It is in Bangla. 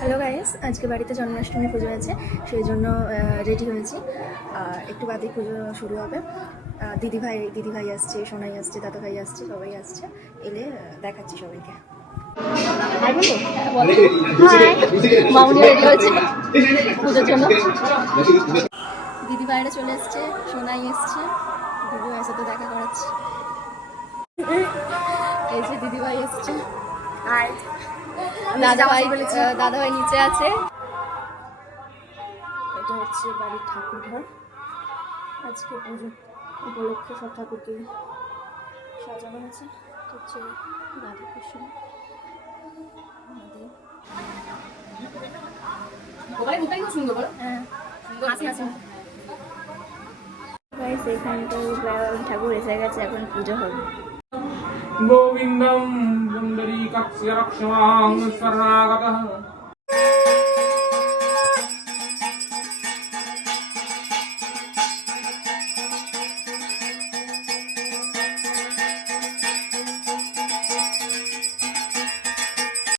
হ্যালো গাইস, আজকে বাড়িতে জন্মাষ্টমী পুজো আছে, সেই জন্য রেডি হয়েছি। আর একটু বাদে পুজো শুরু হবে। দিদিভাই আসছে, সোনাই আসছে, দাদাভাই আসছে, সবাই আসছে। এলে দেখাচ্ছি সবাইকে। মামুনি রেডি হয়েছে পুজোর জন্য। দিদি বাইরে চলে এসছে, সোনাই এসছে, দিদিভাইয়ের সাথে দেখা করাচ্ছে। এই যে দিদিভাই এসছে, আর দাদাভাই নিচে আছে। এটা হচ্ছে বাড়ির ঠাকুর ঘর। আজকে পুজো উপলক্ষে সব ঠাকুরকে সাজানো হয়েছে। হচ্ছে রাধাকৃষ্ণ, ঠাকুর এসে গেছে, এখন পুজো হবে। গোবিন্দম পুণ্ডরীকাক্ষ্য রক্ষমাং শরণাগতঃ